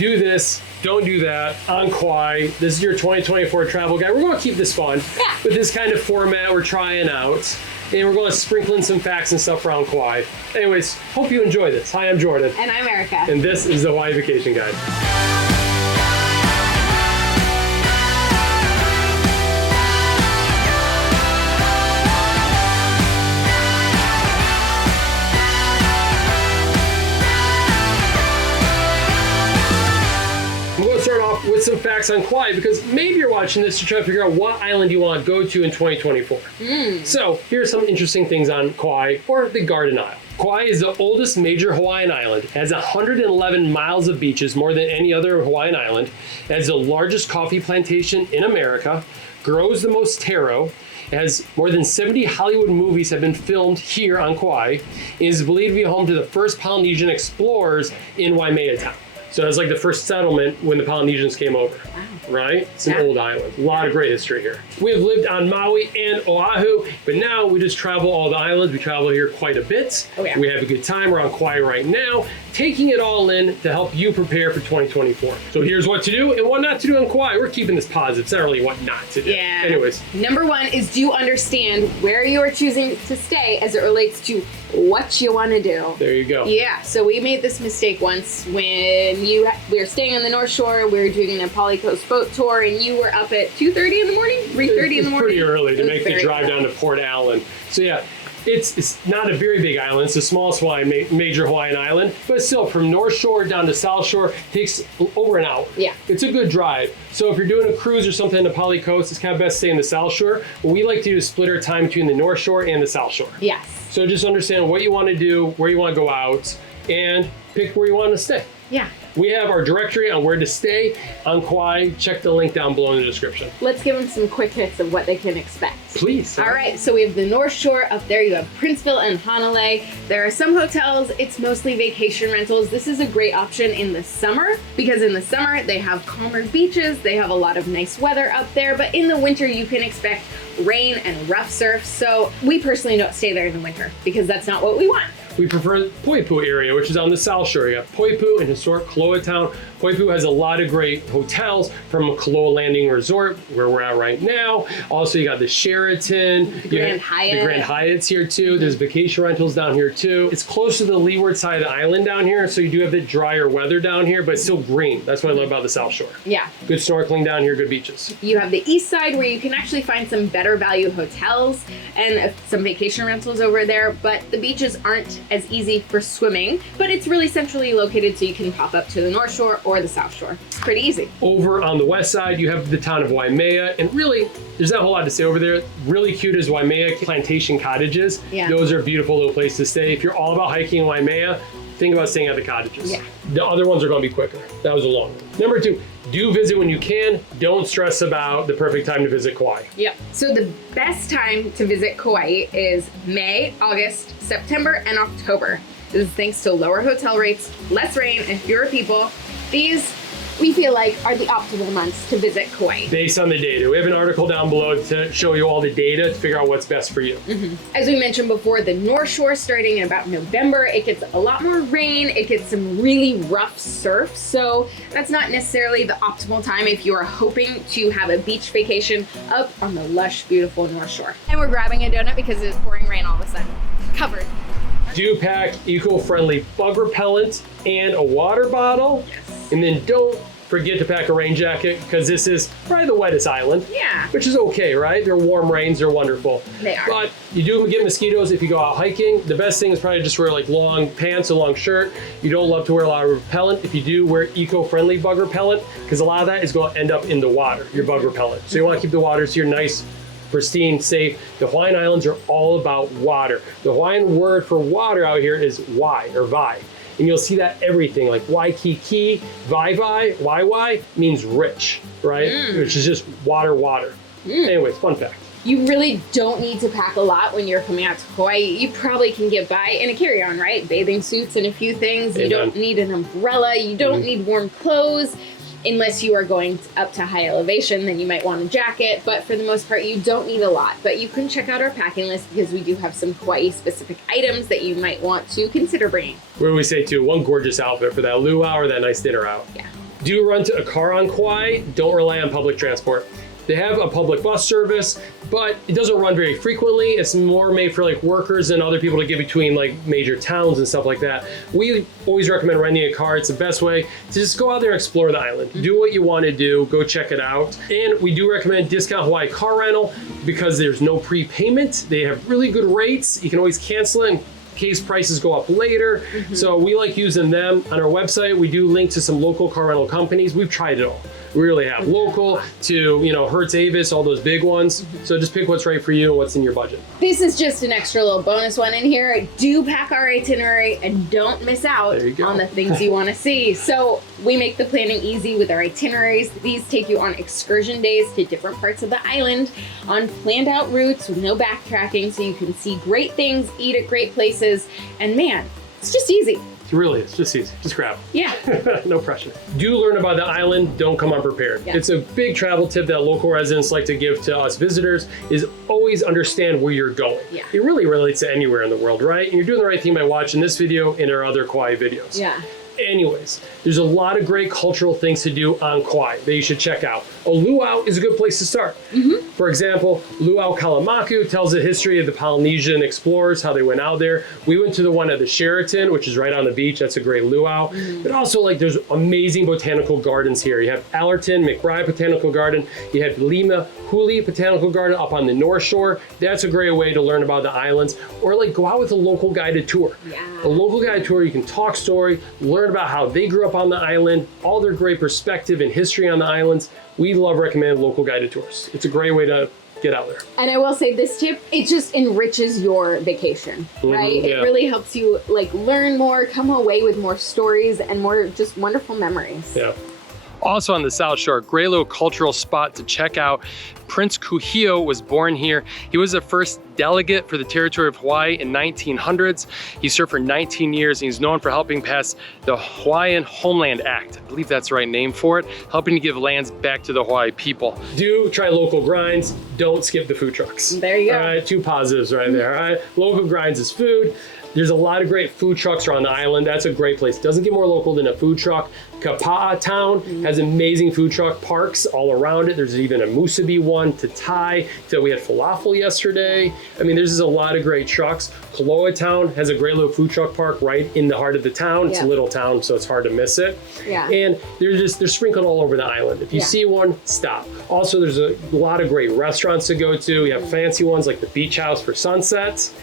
do this, don't do that, on Kauai. This is your 2024 travel guide. We're going to keep this fun with this kind of format we're trying out. And we're going to sprinkle in some facts and stuff around Kauai. Anyways, hope you enjoy this. Hi, I'm Jordan. And I'm Erica. And this is the Hawaii Vacation Guide. With some facts on Kauai, because maybe you're watching this to try to figure out what island you want to go to in 2024. So here's some interesting things on Kauai, or the Garden Isle. Kauai is the oldest major Hawaiian island. It has 111 miles of beaches, more than any other Hawaiian island. It has the largest coffee plantation in America, grows the most taro. It has more than 70 Hollywood movies have been filmed here on Kauai. It is believed to be home to the first Polynesian explorers in Waimea town. So it's like the first settlement when the Polynesians came over, right? It's an old island. A lot of great history here. We have lived on Maui and Oahu, but now we just travel all the islands. We travel here quite a bit. We have a good time. We're on Kauai right now, taking it all in to help you prepare for 2024. So here's what to do and what not to do on Kauai. We're keeping this positive. It's not really what not to do. Yeah. Anyways. Number one is, do you understand where you are choosing to stay as it relates to what you want to do? There you go. Yeah, so we made this mistake once when we were staying on the North Shore. We were doing a NAPALI Coast boat tour, and you were up at 2:30 in the morning, 3:30 in the morning. Pretty early to make the drive down to Port Allen. So yeah, it's not a very big island. It's the smallest major Hawaiian island, but still from North Shore down to South Shore takes over an hour. Yeah. It's a good drive. So if you're doing a cruise or something on the Napali Coast, it's kind of best to stay in the South Shore. What we like to do is split our time between the North Shore and the South Shore. Yes. So just understand what you want to do, where you want to go out, and pick where you want to stay. Yeah. We have our directory on where to stay on Kauai. Check the link down below in the description. Let's give them some quick hits of what they can expect. Please. All right, so we have the North Shore. Up there you have Princeville and Hanalei. There are some hotels. It's mostly vacation rentals. This is a great option in the summer, because in the summer they have calmer beaches. They have a lot of nice weather up there, but in the winter you can expect rain and rough surf. So we personally don't stay there in the winter because that's not what we want. We prefer the Poipu area, which is on the South Shore. You have Poipu and historic Kaloa town. Poipu has a lot of great hotels, from Kaloa Landing Resort, where we're at right now. Also, you got the Sheraton. The Grand Hyatt. The Grand Hyatt's here too. There's vacation rentals down here too. It's close to the leeward side of the island down here, so you do have the drier weather down here, but it's still green. That's what I love about the South Shore. Yeah. Good snorkeling down here, good beaches. You have the east side, where you can actually find some better value hotels and some vacation rentals over there, but the beaches aren't as easy for swimming, but it's really centrally located, so you can pop up to the North Shore or the South Shore. It's pretty easy. Over on the west side, you have the town of Waimea, and really, there's not a whole lot to say over there. Really cute is Waimea Plantation Cottages. Yeah. Those are a beautiful little place to stay. If you're all about hiking in Waimea, think about staying at the cottages. Yeah. The other ones are going to be quicker. That was a long one. Number two, do visit when you can. Don't stress about the perfect time to visit Kauai. Yep. So the best time to visit Kauai is May, August, September, and October. This is thanks to lower hotel rates, less rain, and fewer people. These, we feel like, are the optimal months to visit Kauai. Based on the data. We have an article down below to show you all the data to figure out what's best for you. As we mentioned before, the North Shore, starting in about November, it gets a lot more rain. It gets some really rough surf. So that's not necessarily the optimal time if you are hoping to have a beach vacation up on the lush, beautiful North Shore. And we're grabbing a donut because it's pouring rain all of a sudden. Covered. Do pack eco-friendly bug repellent and a water bottle. Yes. And then don't forget to pack a rain jacket, because this is probably the wettest island. Yeah. Which is okay, right? They're warm rains, they're wonderful. They are. But you do get mosquitoes if you go out hiking. The best thing is probably just wear like long pants, a long shirt. You don't love to wear a lot of repellent. If you do, wear eco-friendly bug repellent, because a lot of that is going to end up in the water, your bug repellent. So you want to keep the waters here nice, pristine, safe. The Hawaiian Islands are all about water. The Hawaiian word for water out here is wai, or vai. And you'll see that everything, like waikiki, vai, wai means rich, right? Which is just water. Anyways, fun fact. You really don't need to pack a lot when you're coming out to Kauai. You probably can get by in a carry-on, right? Bathing suits and a few things. You don't need an umbrella. You don't need warm clothes. Unless you are going up to high elevation, then you might want a jacket. But for the most part, you don't need a lot. But you can check out our packing list, because we do have some Kauai-specific items that you might want to consider bringing. Where we say too, one gorgeous outfit for that luau or that nice dinner out. Yeah. Do rent a car on Kauai. Don't rely on public transport. They have a public bus service, but it doesn't run very frequently. It's more made for like workers and other people to get between like major towns and stuff like that. We always recommend renting a car. It's the best way to just go out there and explore the island. Do what you want to do, go check it out. And we do recommend Discount Hawaii Car Rental because there's no prepayment. They have really good rates. You can always cancel it in case prices go up later. So we like using them. On our website, we do link to some local car rental companies. We've tried it all. We really have local to, you know, Hertz Avis, all those big ones. So just pick what's right for you and what's in your budget. This is just an extra little bonus one in here. Do pack our itinerary and don't miss out on the things you want to see. So we make the planning easy with our itineraries. These take you on excursion days to different parts of the island on planned out routes with no backtracking, so you can see great things, eat at great places, and man, it's just easy. It really is just easy. Just grab it. Yeah. No pressure. Do learn about the island. Don't come unprepared. Yeah. It's a big travel tip that local residents like to give to us visitors is always understand where you're going. Yeah. It really relates to anywhere in the world, right? And you're doing the right thing by watching this video and our other Kauai videos. Yeah. Anyways, there's a lot of great cultural things to do on Kauai that you should check out. A luau is a good place to start. For example, Luau Kalamaku tells the history of the Polynesian explorers, how they went out there. We went to the one at the Sheraton, which is right on the beach. That's a great luau. But also, like, there's amazing botanical gardens here. You have Allerton, McBride Botanical Garden. You have Lima Huli Botanical Garden up on the North Shore. That's a great way to learn about the islands. Or like go out with a local guided tour. Yeah. A local guided tour, you can talk story, learn about how they grew up on the island, all their great perspective and history on the islands. We love recommending local guided tours. It's a great way to get out there. And I will say this tip, it just enriches your vacation, right? Yeah. It really helps you like learn more, come away with more stories and more just wonderful memories. Yeah. Also on the South Shore, great little cultural spot to check out. Prince Kuhio was born here. He was the first delegate for the territory of Hawaii in 1900s. He served for 19 years and he's known for helping pass the Hawaiian Homeland Act. I believe that's the right name for it, helping to give lands back to the Hawaii people. Do try local grinds. Don't skip the food trucks. There you go. All right, two positives right there. All right, local grinds is food. There's a lot of great food trucks around the island. That's a great place. Doesn't get more local than a food truck. Kapa'a Town has amazing food truck parks all around it. There's even a musubi one to Thai. So we had falafel yesterday. I mean, there's just a lot of great trucks. Kaloa Town has a great little food truck park right in the heart of the town. It's a little town, so it's hard to miss it. Yeah. And they're sprinkled all over the island. If you see one, stop. Also, there's a lot of great restaurants to go to. We have fancy ones like the Beach House for sunsets.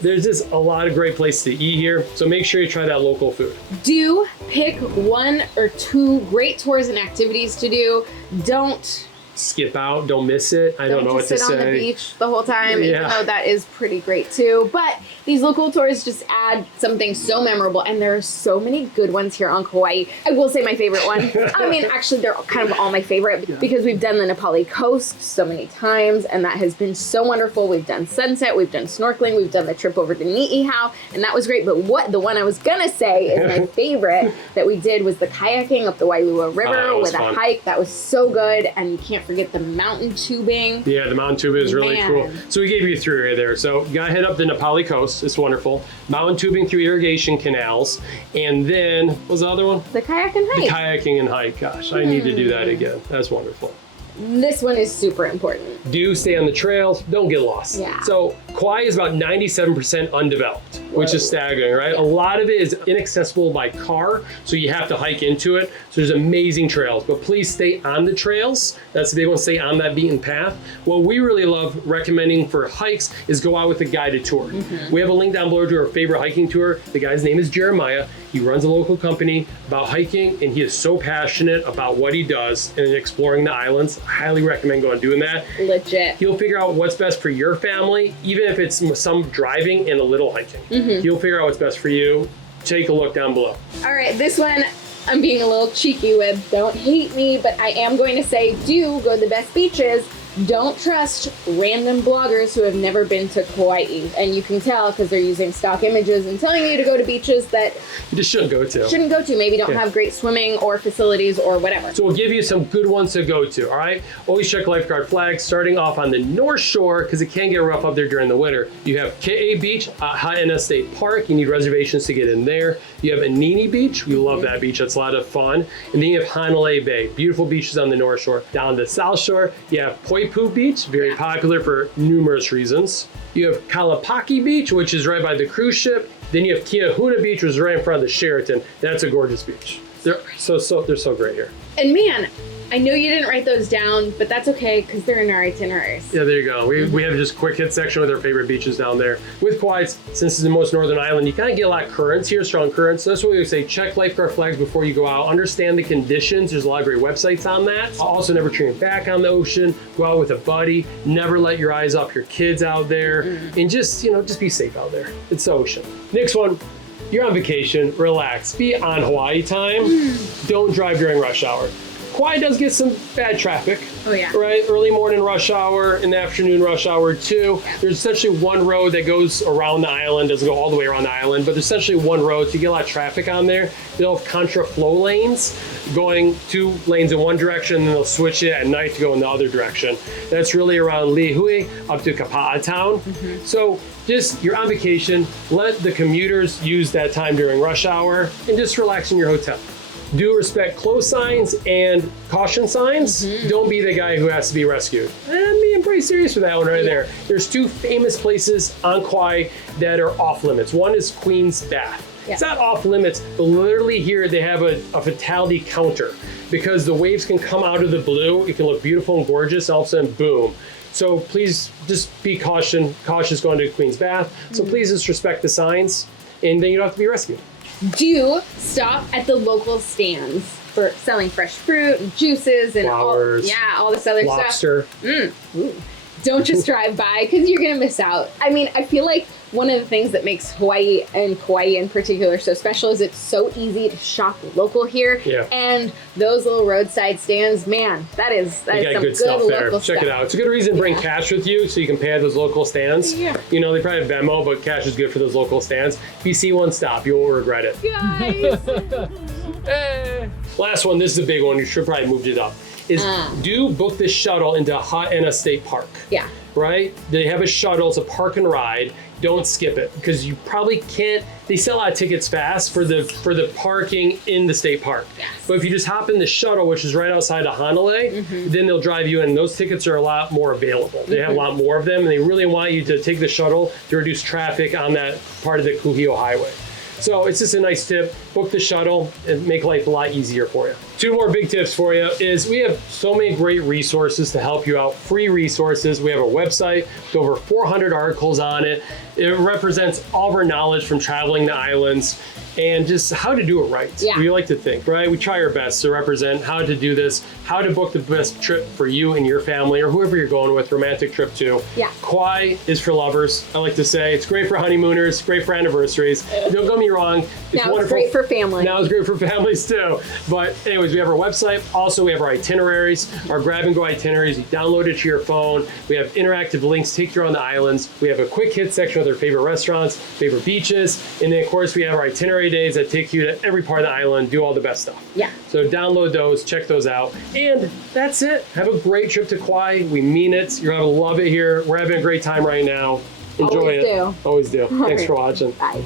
There's just a lot of great places to eat here, so make sure you try that local food. Do pick one or two great tours and activities to do. Don't skip out, don't miss it. I don't know what to say. Don't just sit on the beach the whole time, even Yeah. though that is pretty great too. But these local tours just add something so memorable, and there are so many good ones here on Kauai. I will say my favorite one. I mean, actually, they're kind of all my favorite because we've done the NAPALI coast so many times, and that has been so wonderful. We've done sunset, we've done snorkeling, we've done the trip over to Ni'ihau, and that was great. But the one I was gonna say is my favorite that we did was the kayaking up the Wailua River with a hike. That was so good, and you can't forget the mountain tubing. Yeah, the mountain tubing is really cool. So we gave you three right there. So you gotta head up the NAPALI coast. It's wonderful. Mountain tubing through irrigation canals. And then, what was the other one? The kayak and hike. The kayaking and hike. Gosh, I need to do that again. That's wonderful. This one is super important. Do stay on the trails. Don't get lost. Yeah. So Kauai is about 97% undeveloped, which is staggering, right? A lot of it is inaccessible by car, so you have to hike into it. So there's amazing trails, but please stay on the trails. That's the big one, stay on that beaten path. What we really love recommending for hikes is go out with a guided tour. We have a link down below to our favorite hiking tour. The guy's name is Jeremiah. He runs a local company about hiking, and he is so passionate about what he does and exploring the islands. I highly recommend going and doing that. Legit. He'll figure out what's best for your family, even if it's some driving and a little hiking. He'll figure out what's best for you. Take a look down below. All right, this one I'm being a little cheeky with. Don't hate me, but I am going to say do go to the best beaches Don't trust random bloggers who have never been to Kauai. And you can tell because they're using stock images and telling you to go to beaches that You just shouldn't go to. Maybe don't have great swimming or facilities or whatever. So we'll give you some good ones to go to, all right? Always check lifeguard flags, starting off on the North Shore, because it can get rough up there during the winter. You have KA Beach, Haena State Park. You need reservations to get in there. You have Anini Beach. We love that beach. That's a lot of fun. And then you have Hanalei Bay. Beautiful beaches on the North Shore. Down the South Shore, you have Poipu Beach, very popular for numerous reasons. You have Kalapaki Beach, which is right by the cruise ship. Then you have Kiahuna Beach, which is right in front of the Sheraton. That's a gorgeous beach. They're so great here. And man, I know you didn't write those down, but that's okay because they're in our itineraries. Yeah, there you go. We have just quick hit section with our favorite beaches down there. With Kauai, since it's the most northern island, you kind of get a lot of currents here, strong currents. So that's what we would say, check lifeguard flags before you go out. Understand the conditions. There's a lot of great websites on that. Also, never turn your back on the ocean. Go out with a buddy. Never let your eyes off your kids out there. And just be safe out there. It's the ocean. Next one. You're on vacation, relax, be on Hawaii time. Don't drive during rush hour. Kauai does get some bad traffic. Oh yeah. Right, early morning rush hour, in the afternoon rush hour too. There's essentially one road that goes around the island, doesn't go all the way around the island, but there's essentially one road, so you get a lot of traffic on there. They'll have contra flow lanes, going 2 lanes in one direction, and then they'll switch it at night to go in the other direction. That's really around Lihui up to Kapa'a town. So just, you're on vacation, let the commuters use that time during rush hour, and just relax in your hotel. Do respect close signs and caution signs. Don't be the guy who has to be rescued. I'm being pretty serious with that one right there. There's 2 famous places on Kauai that are off limits. One is Queen's Bath. It's not off limits, but literally here they have a fatality counter because the waves can come out of the blue. It can look beautiful and gorgeous, all of a sudden, boom. So please just be cautious going to Queen's Bath. So please just respect the signs, and then you don't have to be rescued. Do stop at the local stands for selling fresh fruit and juices and flowers, all this other lobster. stuff. Don't just drive by because you're gonna miss out. I mean, I feel like one of the things that makes Hawaii and Kauai in particular so special is it's so easy to shop local here. And those little roadside stands, man, that is some good stuff there. local Check stuff. it out. It's a good reason to bring cash with you so you can pay at those local stands. You know, they probably have Venmo, but cash is good for those local stands. If you see one, stop. You won't regret it. Guys! Last one, this is a big one. You should probably moved it up. Do book the shuttle into Haena State Park. Right? They have a shuttle. It's a park and ride. Don't skip it because you probably can't. They sell out of tickets fast for the parking in the state park. But if you just hop in the shuttle, which is right outside of Hanalei, then they'll drive you in. And those tickets are a lot more available. They have a lot more of them, and they really want you to take the shuttle to reduce traffic on that part of the Kuhio Highway. So it's just a nice tip. Book the shuttle and make life a lot easier for you. 2 more big tips for you is we have so many great resources to help you out, free resources. We have a website with over 400 articles on it. It represents all of our knowledge from traveling the islands and just how to do it right. We like to think, right? We try our best to represent how to do this, how to book the best trip for you and your family or whoever you're going with, romantic trip too. Kauai is for lovers, I like to say. It's great for honeymooners, great for anniversaries. Don't get me wrong. It's now it's great for family. Now it's great for families too. But anyways, we have our website. Also, we have our itineraries, our grab and go itineraries. You download it to your phone. We have interactive links, take you around the islands. We have a quick hit section with our favorite restaurants, favorite beaches. And then of course we have our itinerary days that take you to every part of the island, do all the best stuff. So download those, check those out. And that's it. Have a great trip to Kauai. We mean it. You're going to love it here. We're having a great time right now. Enjoy it. Always do. Always do. Thanks for watching. Bye.